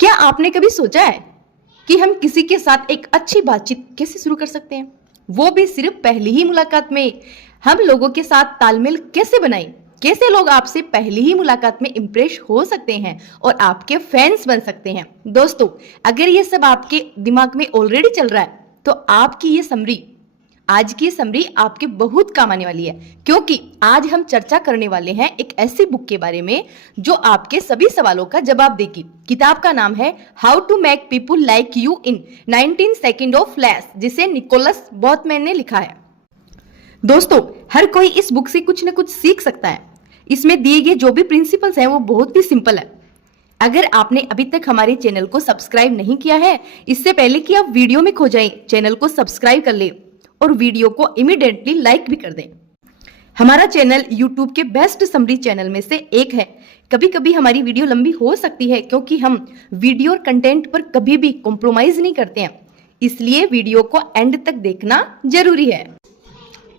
क्या आपने कभी सोचा है कि हम किसी के साथ एक अच्छी बातचीत कैसे शुरू कर सकते हैं, वो भी सिर्फ पहली ही मुलाकात में। हम लोगों के साथ तालमेल कैसे बनाएं, कैसे लोग आपसे पहली ही मुलाकात में इंप्रेस हो सकते हैं और आपके फैंस बन सकते हैं। दोस्तों, अगर ये सब आपके दिमाग में ऑलरेडी चल रहा है तो आज की समरी आपके बहुत काम आने वाली है, क्योंकि आज हम चर्चा करने वाले हैं एक ऐसी बुक के बारे में जो आपके सभी सवालों का जवाब देगी। किताब का नाम है how to make people like you in 19 second of flash, जिसे निकोलस बॉथमैन ने लिखा है। दोस्तों, हर कोई इस बुक से कुछ न कुछ सीख सकता है। इसमें दिए गए जो भी प्रिंसिपल्स हैं वो बहुत ही सिंपल है। अगर आपने अभी तक हमारे चैनल को सब्सक्राइब नहीं किया है, इससे पहले कि आप वीडियो में खो जाएं, चैनल को सब्सक्राइब कर ले और वीडियो को इमीडिएटली लाइक भी कर दें। हमारा चैनल यूट्यूब के बेस्ट समरी चैनल में से एक है। कभी कभी हमारी वीडियो लंबी हो सकती है क्योंकि हम वीडियो और कंटेंट पर कभी भी कॉम्प्रोमाइज नहीं करते हैं, इसलिए वीडियो को एंड तक देखना जरूरी है।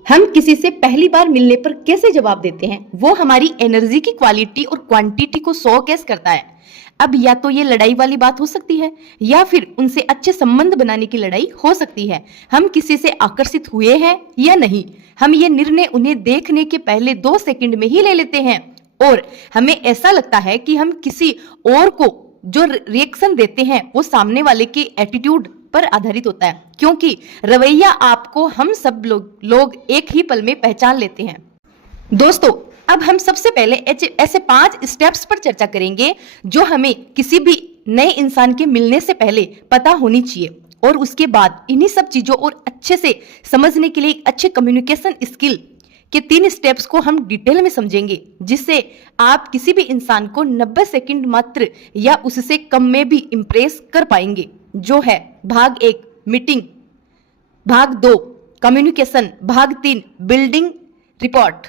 हम किसी से पहली बार मिलने पर कैसे जवाब देते हैं, वो हमारी एनर्जी की क्वालिटी और क्वांटिटी को शोकेस करता है। अब या तो ये लड़ाई वाली बात हो सकती है या फिर उनसे अच्छे संबंध बनाने की लड़ाई हो सकती है। हम किसी से आकर्षित हुए हैं या नहीं, हम ये निर्णय उन्हें देखने के पहले 2 सेकंड में ही ले लेते हैं और हमें ऐसा लगता है कि हम किसी और को जो रिएक्शन देते हैं वो सामने वाले के एटीट्यूड पर आधारित होता है, क्योंकि रवैया आपको हम सब लोग एक ही पल में पहचान लेते हैं। दोस्तों, अब हम सबसे पहले ऐसे 5 स्टेप्स पर चर्चा करेंगे जो हमें किसी भी नए इंसान के मिलने से पहले पता होनी चाहिए, और उसके बाद इन्हीं सब चीजों और अच्छे से समझने के लिए एक अच्छे कम्युनिकेशन स्किल के 3 स्टेप्स को हम डिटेल में समझेंगे, जिससे आप किसी भी इंसान को 90 सेकंड मात्र या उससे कम में भी इंप्रेस कर पाएंगे। जो है भाग 1 मीटिंग, भाग 2 कम्युनिकेशन, भाग 3 बिल्डिंग रिपोर्ट।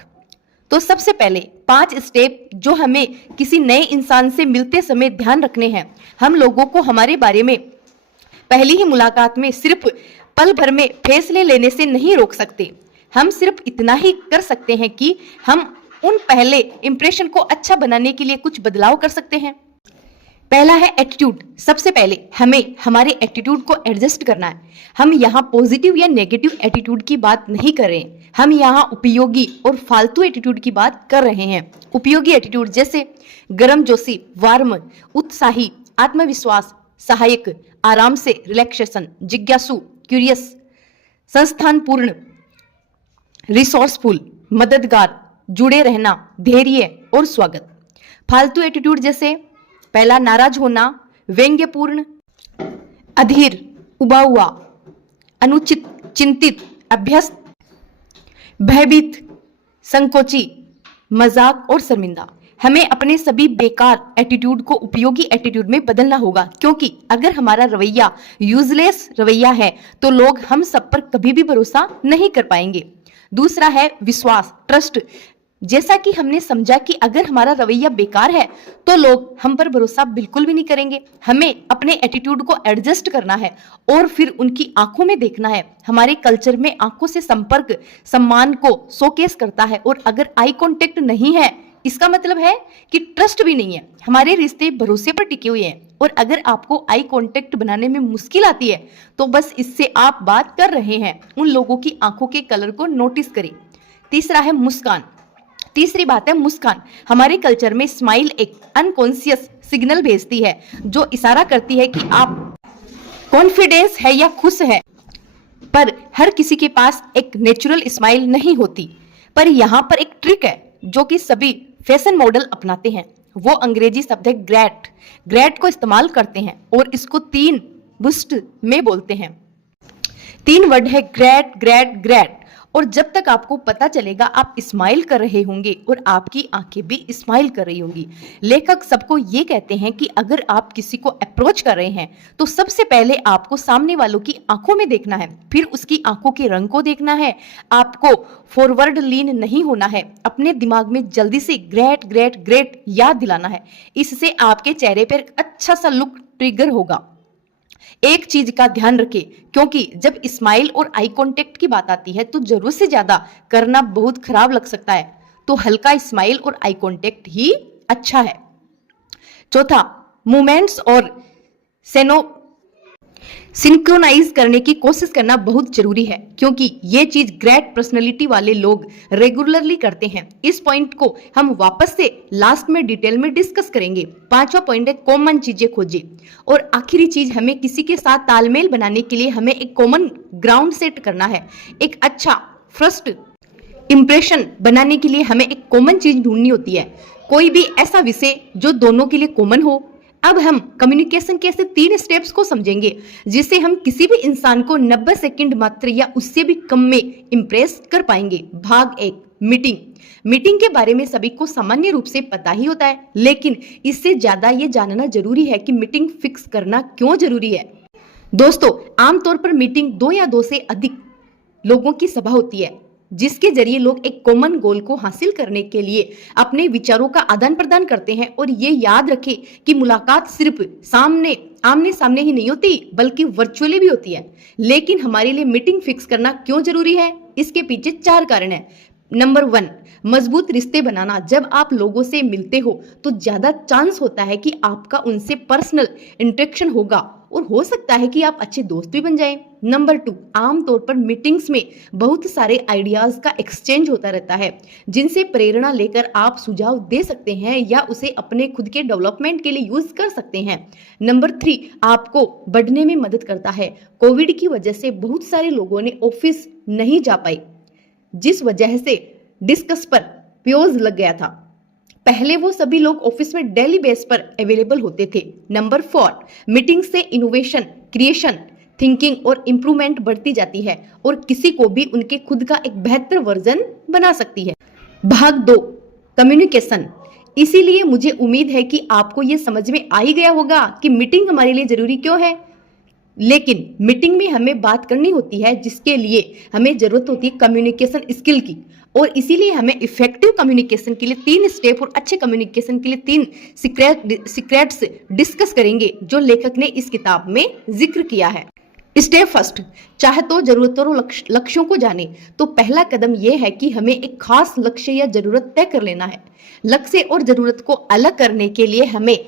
तो सबसे पहले 5 स्टेप जो हमें किसी नए इंसान से मिलते समय ध्यान रखने हैं। हम लोगों को हमारे बारे में पहली ही मुलाकात में सिर्फ पल भर में फैसले लेने से नहीं रोक सकते। हम सिर्फ इतना ही कर सकते हैं कि हम उन पहले इंप्रेशन को अच्छा बनाने के लिए कुछ बदलाव कर सकते हैं। पहला है एटीट्यूड। सबसे पहले हमें हमारे एटीट्यूड को एडजस्ट करना है। हम यहाँ पॉजिटिव या नेगेटिव एटीट्यूड की बात नहीं कर रहे हैं, हम यहाँ उपयोगी और फालतू एटीट्यूड की बात कर रहे हैं। उपयोगी एटीट्यूड जैसे गर्मजोशी, वार्म, उत्साही, आत्मविश्वास, सहायक, आराम से, रिलैक्सेशन, जिज्ञासु, क्यूरियस, संस्थानपूर्ण, रिसोर्सफुल, मददगार, जुड़े रहना, धैर्य और स्वागत। फालतू एटीट्यूड जैसे पहला नाराज होना, व्यंग्यपूर्ण, अधीर, उबा हुआ, अनुचित, चिंतित, अभ्यस्त, भयभीत, संकोची, मजाक और शर्मिंदा। हमें अपने सभी बेकार एटीट्यूड को उपयोगी एटीट्यूड में बदलना होगा, क्योंकि अगर हमारा रवैया यूजलेस रवैया है तो लोग हम सब पर कभी भी भरोसा नहीं कर पाएंगे। दूसरा है विश्वास, ट्रस्ट। जैसा कि हमने समझा कि अगर हमारा रवैया बेकार है तो लोग हम पर भरोसा बिल्कुल भी नहीं करेंगे। हमें अपने एटीट्यूड को एडजस्ट करना है और फिर उनकी आंखों में देखना है। हमारे कल्चर में आंखों से संपर्क सम्मान को शोकेस करता है, और अगर आई कांटेक्ट नहीं है इसका मतलब है कि ट्रस्ट भी नहीं है। हमारे रिश्ते भरोसे पर टिके हुए हैं, और अगर आपको आई कांटेक्ट बनाने में मुश्किल आती है तो बस इससे आप बात कर रहे हैं। उन लोगों की आंखों के कलर को नोटिस करें। तीसरा है मुस्कान। तीसरी बात है मुस्कान। हमारे कल्चर में स्माइल एक अनकॉन्शियस सिग्नल भेजती है जो इशारा करती है कि आप कॉन्फिडेंस है या खुश है, पर हर किसी के पास एक नेचुरल स्माइल नहीं होती। पर यहाँ पर एक ट्रिक है जो कि सभी फैशन मॉडल अपनाते हैं। वो अंग्रेजी शब्द है ग्रेट। ग्रेट को इस्तेमाल करते हैं और इसको 3 बुस्ट में बोलते हैं। 3 वर्ड है ग्रेट, ग्रेट, ग्रेट। और जब तक आपको पता चलेगा आप स्माइल कर रहे होंगे और आपकी आंखें भी स्माइल कर रही होंगी। लेखक सबको ये कहते हैं कि अगर आप किसी को अप्रोच कर रहे हैं तो सबसे पहले आपको सामने वालों की आंखों में देखना है, फिर उसकी आंखों के रंग को देखना है। आपको फॉरवर्ड लीन नहीं होना है, अपने दिमाग में जल्दी से ग्रेट, ग्रेट, ग्रेट याद दिलाना है। इससे आपके चेहरे पर अच्छा सा लुक ट्रिगर होगा। एक चीज का ध्यान रखें, क्योंकि जब स्माइल और आई कांटेक्ट की बात आती है तो जरूरत से ज्यादा करना बहुत खराब लग सकता है, तो हल्का स्माइल और आई कांटेक्ट ही अच्छा है। चौथा, मूवमेंट्स और सेनो सिंक्रोनाइज करने की कोशिश करना बहुत जरूरी है, क्योंकि ये चीज ग्रेट पर्सनैलिटी वाले लोग रेगुलरली करते हैं। इस पॉइंट को हम वापस से लास्ट में डिटेल में डिस्कस करेंगे। पांचवा पॉइंट है कॉमन चीजें खोजें। और आखिरी चीज, हमें किसी के साथ तालमेल बनाने के लिए हमें एक कॉमन ग्राउंड सेट करना है। एक अच्छा फर्स्ट इंप्रेशन बनाने के लिए हमें एक कॉमन चीज ढूंढनी होती है, कोई भी ऐसा विषय जो दोनों के लिए कॉमन हो। अब हम कम्युनिकेशन के ऐसे 3 स्टेप्स को समझेंगे जिससे हम किसी भी इंसान को 90 सेकंड मात्र या उससे भी कम में इंप्रेस कर पाएंगे। भाग 1, मीटिंग। मीटिंग के बारे में सभी को सामान्य रूप से पता ही होता है, लेकिन इससे ज्यादा ये जानना जरूरी है कि मीटिंग फिक्स करना क्यों जरूरी है। दोस्तों, आमतौर पर मीटिंग 2 या 2 से अधिक लोगों की सभा होती है, जिसके जरिए लोग एक कॉमन गोल को हासिल करने के लिए अपने विचारों का आदान प्रदान करते हैं। और ये याद रखें कि मुलाकात सिर्फ आमने सामने ही नहीं होती, बल्कि वर्चुअली भी होती है। लेकिन हमारे लिए मीटिंग फिक्स करना क्यों जरूरी है? इसके पीछे 4 कारण हैं। नंबर 1, मजबूत रिश्ते बनाना। जब आप लोगों से मिलते हो तो ज्यादा चांस होता है कि आपका उनसे पर्सनल इंटरेक्शन होगा और हो सकता है कि आप अच्छे दोस्त भी बन जाएं। नंबर 2, आमतौर पर मीटिंग्स में बहुत सारे आइडियाज का एक्सचेंज होता रहता है, जिनसे प्रेरणा लेकर आप सुझाव दे सकते हैं या उसे अपने खुद के डेवलपमेंट के लिए यूज कर सकते हैं। नंबर 3, आपको बढ़ने में मदद करता है। कोविड की वजह से बहुत सारे लोगों ने ऑफिस नहीं जा पाए, जिस वजह से डिस्कस पर प्योज लग गया था। पहले वो सभी लोग ऑफिस में डेली बेस पर अवेलेबल होते थे। नंबर 4, मीटिंग से इनोवेशन, क्रिएशन, थिंकिंग और इंप्रूवमेंट बढ़ती जाती है और किसी को भी उनके खुद का एक बेहतर वर्जन बना सकती है। भाग 2, कम्युनिकेशन। इसीलिए मुझे उम्मीद है कि आपको ये समझ में आ ही गया होगा कि मीटिंग हमारे लिए जरूरी क्यों है। लेकिन मीटिंग में हमें बात करनी होती है, जिसके लिए हमें जरूरत होती है कम्युनिकेशन स्किल की। और इसीलिए हमें इफेक्टिव कम्युनिकेशन के लिए 3 स्टेप और अच्छे कम्युनिकेशन के लिए 3 सीक्रेट्स डिस्कस करेंगे, जो लेखक ने इस किताब में जिक्र किया है। स्टेप फर्स्ट, चाहे तो जरूरतों और लक्ष्यों को जाने। तो पहला कदम यह है कि हमें एक खास लक्ष्य या जरूरत तय कर लेना है। लक्ष्य और जरूरत को अलग करने के लिए हमें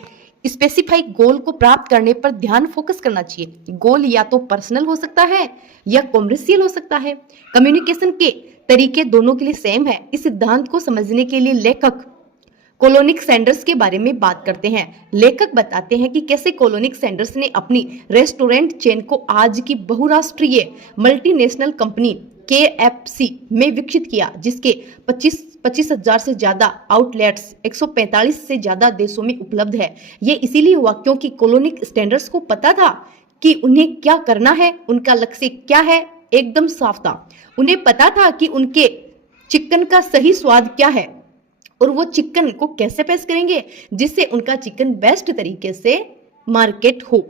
स्पेसिफाइड गोल को प्राप्त करने पर ध्यान फोकस करना चाहिए। गोल या तो पर्सनल हो सकता है या कॉमर्शियल हो सकता है। कम्युनिकेशन के तरीके दोनों के लिए सेम है। इस सिद्धांत को समझने के लिए लेखक कोलोनिक सैंडर्स के बारे में बात करते हैं। लेखक बताते हैं कि कैसे कोलोनिक सैंडर्स ने अपनी रेस्टोरेंट चेन को आज की बहुराष्ट्रीय मल्टीनेशनल कंपनी KFC में विकसित किया, जिसके 25,000 से ज्यादा आउटलेट्स 145 से ज्यादा देशों में उपलब्ध है। ये इसीलिए हुआ क्योंकि कोलोनिक सैंडर्स को पता था कि उन्हें क्या करना है, उनका लक्ष्य क्या है, एकदम साफ था। उन्हें पता था कि उनके चिकन का सही स्वाद क्या है और वो चिकन को कैसे पेश करेंगे जिससे उनका चिकन बेस्ट तरीके से मार्केट हो।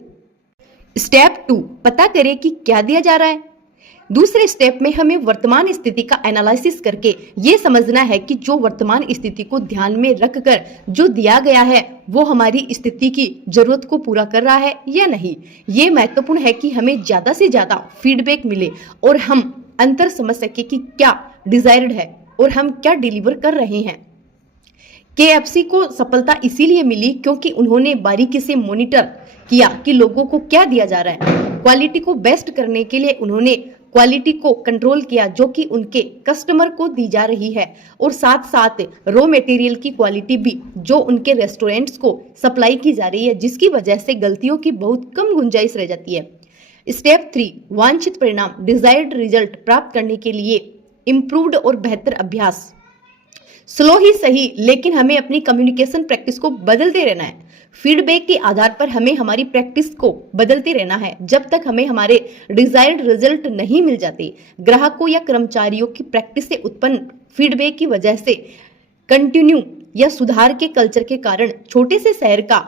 स्टेप 2, पता करें कि क्या दिया जा रहा है। दूसरे स्टेप में हमें वर्तमान स्थिति का एनालिसिस करके ये समझना है कि जो वर्तमान स्थिति को ध्यान में रखकर जो दिया गया है वो हमारी स्थिति की जरूरत को पूरा कर रहा है या नहीं। ये महत्वपूर्ण है कि हमें ज्यादा से ज्यादा फीडबैक मिले और हम अंतर समझ सके कि क्या डिजायर्ड है और हम क्या डिलीवर कर रहे हैं। KFC को सफलता इसीलिए मिली क्योंकि उन्होंने बारीकी से मॉनिटर किया कि लोगों को क्या दिया जा रहा है। क्वालिटी को बेस्ट करने के लिए उन्होंने क्वालिटी को कंट्रोल किया जो कि उनके कस्टमर को दी जा रही है, और साथ साथ रॉ मटेरियल की क्वालिटी भी जो उनके रेस्टोरेंट्स को सप्लाई की जा रही है, जिसकी वजह से गलतियों की बहुत कम गुंजाइश रह जाती है। स्टेप 3, वांछित परिणाम, डिजायर्ड रिजल्ट प्राप्त करने के लिए इम्प्रूव्ड और बेहतर अभ्यास। स्लो ही सही, लेकिन हमें अपनी कम्युनिकेशन प्रैक्टिस को बदलते रहना है। फीडबैक के आधार पर हमें हमारी प्रैक्टिस को बदलते रहना है जब तक हमें हमारे डिजायर्ड रिजल्ट नहीं मिल जाते। ग्राहकों या कर्मचारियों की प्रैक्टिस से उत्पन्न फीडबैक की वजह से कंटिन्यू या सुधार के कल्चर के कारण छोटे से शहर का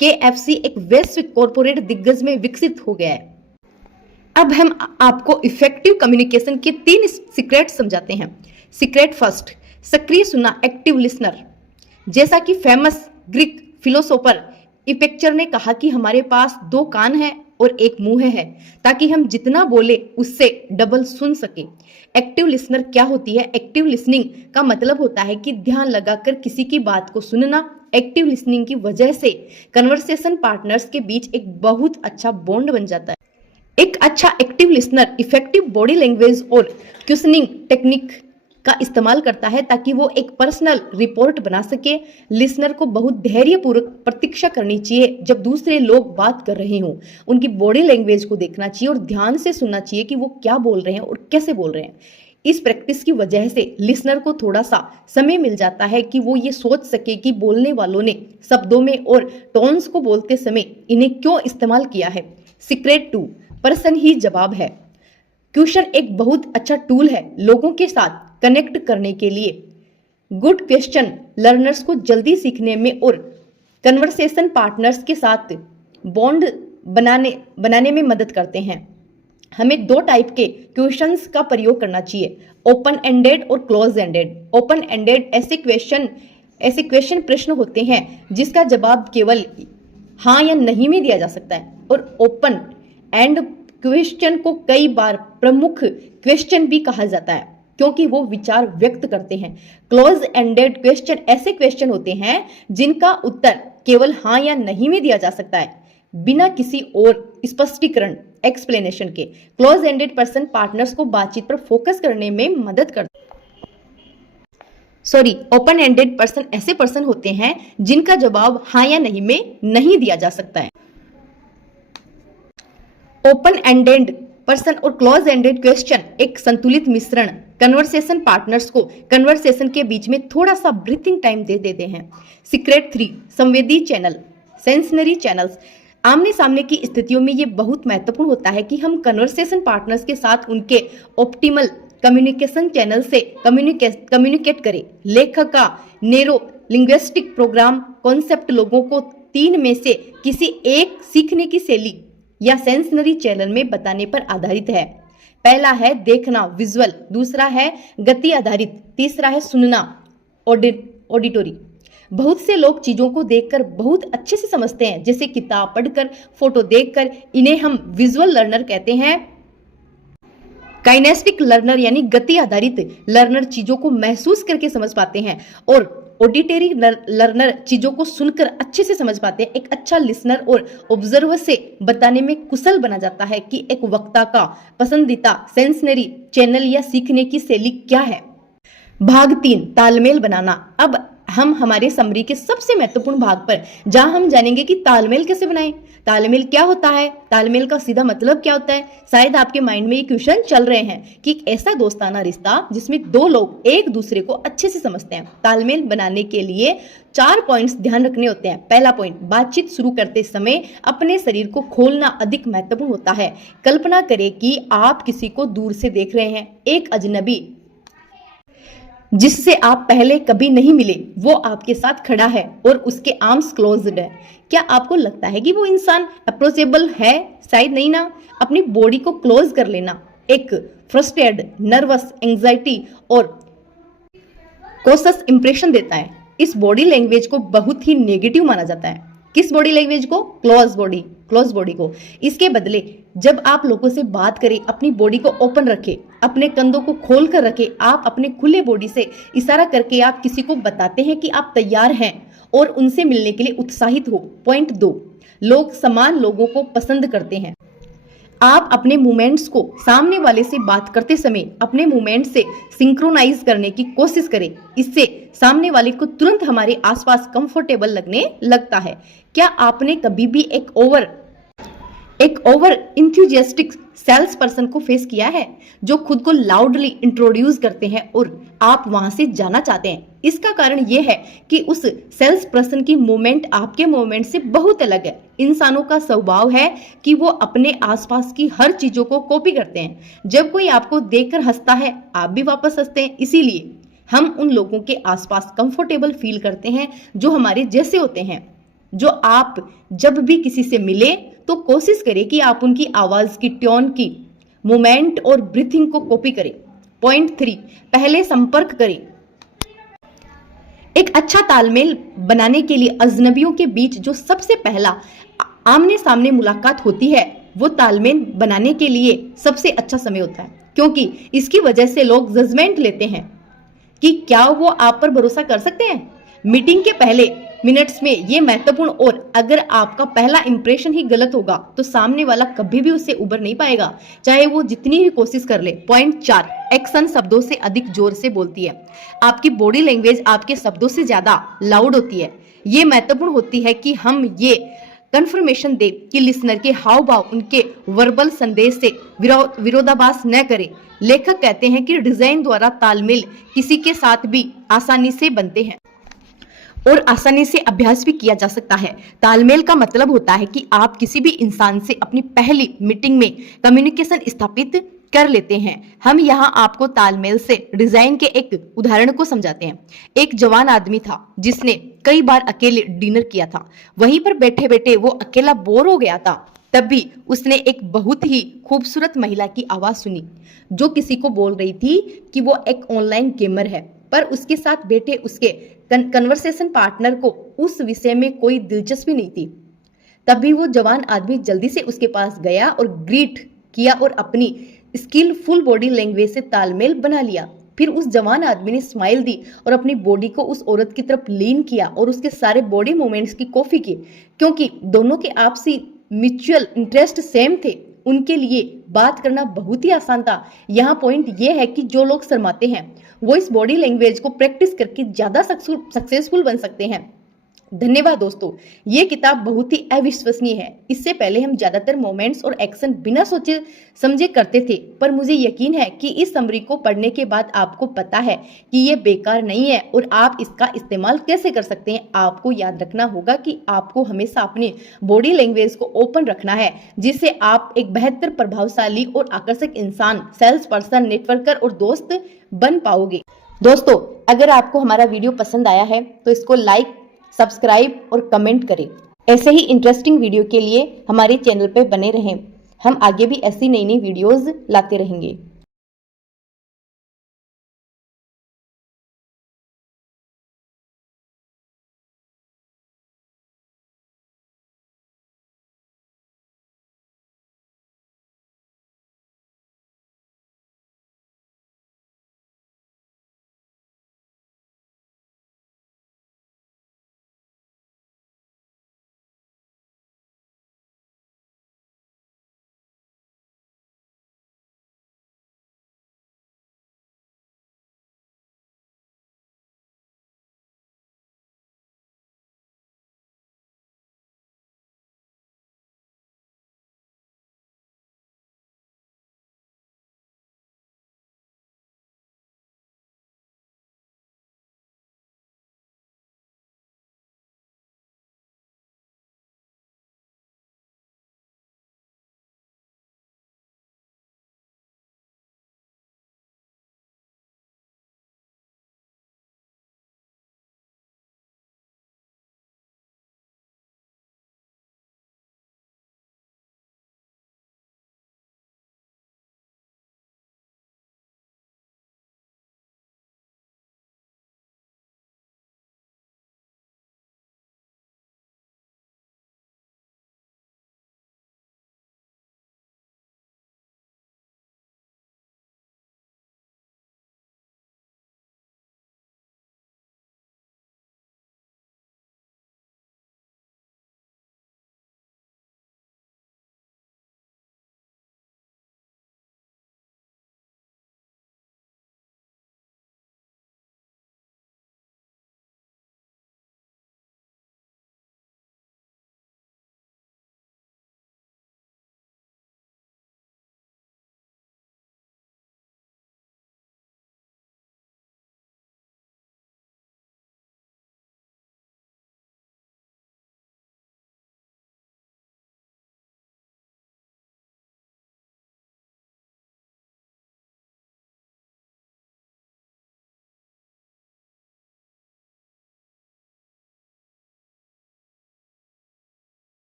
KFC एक वैश्विक कॉर्पोरेट दिग्गज में विकसित हो गया है। अब हम आपको इफेक्टिव कम्युनिकेशन के 3 सीक्रेट समझाते हैं। सीक्रेट फर्स्ट, सक्रिय सुनना, एक्टिव लिसनर। जैसा कि फेमस ग्रीक फिलोसोफर इपिक्चर ने कहा कि हमारे पास 2 कान हैं और एक मुंह है, ताकि हम जितना बोले उससे डबल सुन सके। एक्टिव लिसनर क्या होती है? एक्टिव लिसनिंग का मतलब होता है कि ध्यान लगाकर किसी की बात को सुनना। एक्टिव लिसनिंग की वजह से कन्वर्सेशन पार्टनर्स के बीच एक बहुत अच्छा बॉन्ड बन जाता है। एक अच्छा active listener effective body language और क्वेश्चनिंग टेक्निक का इस्तेमाल करता है ताकि वो एक पर्सनल रिपोर्ट बना सके। लिसनर को बहुत धैर्यपूर्वक प्रतीक्षा करनी चाहिए जब दूसरे लोग बात कर रहे हों। उनकी बॉडी लैंग्वेज को देखना चाहिए और ध्यान से सुनना चाहिए कि वो क्या बोल रहे हैं और कैसे बोल रहे हैं। इस प्रैक्टिस की वजह से लिसनर को थोड़ा सा समय मिल जाता है कि वो ये सोच सके कि बोलने वालों ने शब्दों में और टोन्स को बोलते समय इन्हें क्यों इस्तेमाल किया है। सीक्रेट 2, पर्सन ही जवाब है। क्वेश्चन एक बहुत अच्छा टूल है लोगों के साथ कनेक्ट करने के लिए। गुड क्वेश्चन लर्नर्स को जल्दी सीखने में और कन्वर्सेशन पार्टनर्स के साथ बॉन्ड बनाने में मदद करते हैं। हमें 2 टाइप के क्वेश्चंस का प्रयोग करना चाहिए, ओपन एंडेड और क्लोज एंडेड। ओपन एंडेड ऐसे क्वेश्चन प्रश्न होते हैं जिसका जवाब केवल हाँ या नहीं में दिया जा सकता है, और ओपन एंड क्वेश्चन को कई बार प्रमुख क्वेश्चन भी कहा जाता है क्योंकि वो विचार व्यक्त करते हैं। क्लोज एंडेड क्वेश्चन ऐसे क्वेश्चन होते हैं जिनका उत्तर केवल हाँ या नहीं में दिया जा सकता है बिना किसी और स्पष्टीकरण एक्सप्लेनेशन के। क्लोज एंडेड पर्सन पार्टनर्स को बातचीत पर फोकस करने में मदद करते ओपन एंडेड पर्सन ऐसे पर्सन होते हैं जिनका जवाब हाँ या नहीं में नहीं दिया जा सकता है। ओपन एंडेड पर्सन और क्लोज एंडेड क्वेश्चन एक संतुलित मिश्रण कन्वर्सेशन पार्टनर्स को कन्वर्सेशन के बीच में थोड़ा सा ब्रीथिंग टाइम दे देते हैं। सीक्रेट 3, संवेदी चैनल, सेंसनरी चैनल्स। आमने सामने की स्थितियों में ये बहुत महत्वपूर्ण होता है कि हम कन्वर्सेशन पार्टनर्स के साथ उनके ऑप्टिमल कम्युनिकेशन चैनल से कम्युनिकेट करें। लेखक का नेरो लिंग्विस्टिक प्रोग्राम कॉन्सेप्ट लोगों को 3 में से किसी एक सीखने की शैली या सेंसनरी चैनल में बताने पर आधारित है। पहला है देखना, विजुअल। दूसरा है गति आधारित। तीसरा है सुनना, ऑडिटोरी। बहुत से लोग चीजों को देखकर बहुत अच्छे से समझते हैं, जैसे किताब पढ़कर, फोटो देखकर। इन्हें हम विजुअल लर्नर कहते हैं। काइनेस्टिक लर्नर यानी गति आधारित लर्नर चीजों को महसूस करके समझ पाते हैं, और ऑडिटरी लर्नर चीजों को सुनकर अच्छे से समझ पाते हैं। एक अच्छा लिसनर और ऑब्जर्वर से बताने में कुशल बना जाता है कि एक वक्ता का पसंदीदा सेंसनरी चैनल या सीखने की शैली क्या है। भाग 3, तालमेल बनाना। अब हम हमारे समरी के सबसे महत्वपूर्ण भाग पर, जहां हम जानेंगे कि तालमेल कैसे बनाएं, तालमेल क्या होता है, तालमेल का सीधा मतलब क्या होता है। शायद आपके माइंड में ये क्वेश्चन चल रहे हैं कि एक ऐसा दोस्ताना रिश्ता जिसमें 2 लोग एक दूसरे को अच्छे से समझते हैं। तालमेल बनाने के लिए 4 पॉइंट्स ध्यान रखने होते हैं। पहला पॉइंट, बातचीत शुरू करते समय अपने शरीर को खोलना अधिक महत्वपूर्ण होता है। कल्पना करें कि आप किसी को दूर से देख रहे हैं। एक अजनबी जिससे आप पहले कभी नहीं मिले, वो आपके साथ खड़ा है और उसके आर्म्स क्लोज्ड है। क्या आपको लगता है कि वो इंसान अप्रोचेबल है? शायद नहीं ना। अपनी बॉडी को क्लोज कर लेना एक फ्रस्ट्रेटेड, नर्वस, एंजाइटी और कॉशस इंप्रेशन देता है। इस बॉडी लैंग्वेज को बहुत ही नेगेटिव माना जाता है। किस बॉडी लैंग्वेज को? क्लोज बॉडी को। इसके बदले जब आप लोगों से बात करें, अपनी बॉडी को ओपन रखें, अपने कंधों को खोल कर रखें। आप अपने खुले बॉडी से इशारा करके आप किसी को बताते हैं कि आप तैयार हैं और उनसे मिलने के लिए उत्साहित हो। पॉइंट 2, लोग समान लोगों को पसंद करते हैं। आप अपने मूवमेंट्स को सामने वाले से बात करते समय अपने मूवमेंट से सिंक्रोनाइज करने की कोशिश करें। इससे सामने वाले को तुरंत हमारे आसपास कंफर्टेबल लगने लगता है। क्या आपने कभी भी एक ओवर इंथुजियास्टिक सेल्स पर्सन को फेस किया है जो खुद को लाउडली इंट्रोड्यूस करते हैं और आप वहां से जाना चाहते हैं? इसका कारण यह है कि उस सेल्स पर्सन की मूवमेंट आपके मूवमेंट से बहुत अलग है। इंसानों का स्वभाव है कि वो अपने आसपास की हर चीजों को कॉपी करते हैं। जब कोई आपको देखकर हंसता है, आप भी वापस हंसते हैं। इसीलिए हम उन लोगों के आसपास कंफर्टेबल फील करते हैं जो हमारे जैसे होते हैं। जो आप जब भी किसी से मिले तो कोशिश करें कि आप उनकी आवाज की टोन की मूवमेंट और ब्रीथिंग को कॉपी करें। पॉइंट 3, पहले संपर्क करें। एक अच्छा तालमेल बनाने के लिए अजनबियों के बीच जो सबसे पहला आमने सामने मुलाकात होती है वो तालमेल बनाने के लिए सबसे अच्छा समय होता है, क्योंकि इसकी वजह से लोग जजमेंट लेते हैं कि क्या वो आप पर भरोसा कर सकते हैं। मीटिंग के पहले मिनट्स में ये महत्वपूर्ण, और अगर आपका पहला इंप्रेशन ही गलत होगा तो सामने वाला कभी भी उससे उबर नहीं पाएगा, चाहे वो जितनी ही कोशिश कर ले। पॉइंट 4, एक्शन शब्दों से अधिक जोर से बोलती है। आपकी बॉडी लैंग्वेज आपके शब्दों से ज्यादा लाउड होती है। ये महत्वपूर्ण होती है कि हम ये कंफर्मेशन दे कि लिसनर के हाव भाव उनके वर्बल संदेश से विरोधाभास न करें। लेखक कहते हैं कि डिजाइन द्वारा तालमेल किसी के साथ भी आसानी से बनते हैं और आसानी से अभ्यास भी किया जा सकता है। तालमेल का मतलब होता है कि आप किसी भी इंसान से अपनी पहली मीटिंग में कम्युनिकेशन स्थापित कर लेते हैं। हम यहाँ आपको तालमेल से डिजाइन के एक उदाहरण को समझाते हैं। एक जवान आदमी था जिसने कई बार अकेले डिनर किया था। वहीं पर बैठे बैठे वो अकेला बोर हो गया था। तब भी उसने एक बहुत ही खूबसूरत महिला की आवाज सुनी जो किसी को बोल रही थी कि वो एक ऑनलाइन गेमर है, पर उसके साथ बैठे उसके कन्वर्सेशन पार्टनर को उस विषय में कोई दिलचस्पी नहीं थी। तभी वो जवान आदमी जल्दी से उसके पास गया और ग्रीट किया और अपनी स्किलफुल बॉडी लैंग्वेज से तालमेल बना लिया। फिर उस जवान आदमी ने स्माइल दी और अपनी बॉडी को उस औरत की तरफ लीन किया और उसके सारे बॉडी मूवमेंट्स की कॉपी की। क्योंकि दोनों के आपसी म्यूचुअल इंटरेस्ट सेम थे, उनके लिए बात करना बहुत ही आसान था। यहाँ पॉइंट ये है कि जो लोग शर्माते हैं वो इस बॉडी लैंग्वेज को प्रैक्टिस करके ज्यादा सक्सेसफुल बन सकते हैं। धन्यवाद दोस्तों, ये किताब बहुत ही अविश्वसनीय है। इससे पहले हम ज्यादातर मोमेंट्स और एक्शन बिना सोचे समझे करते थे, पर मुझे यकीन है कि इस समरी को पढ़ने के बाद आपको पता है कि ये बेकार नहीं है और आप इसका इस्तेमाल कैसे कर सकते हैं। आपको याद रखना होगा कि आपको हमेशा अपनी बॉडी लैंग्वेज को ओपन रखना है, जिससे आप एक बेहतर, प्रभावशाली और आकर्षक इंसान, सेल्स पर्सन, नेटवर्कर और दोस्त बन पाओगे। दोस्तों, अगर आपको हमारा वीडियो पसंद आया है तो इसको लाइक, सब्सक्राइब और कमेंट करें। ऐसे ही इंटरेस्टिंग वीडियो के लिए हमारे चैनल पर बने रहें। हम आगे भी ऐसी नई नई वीडियोस लाते रहेंगे।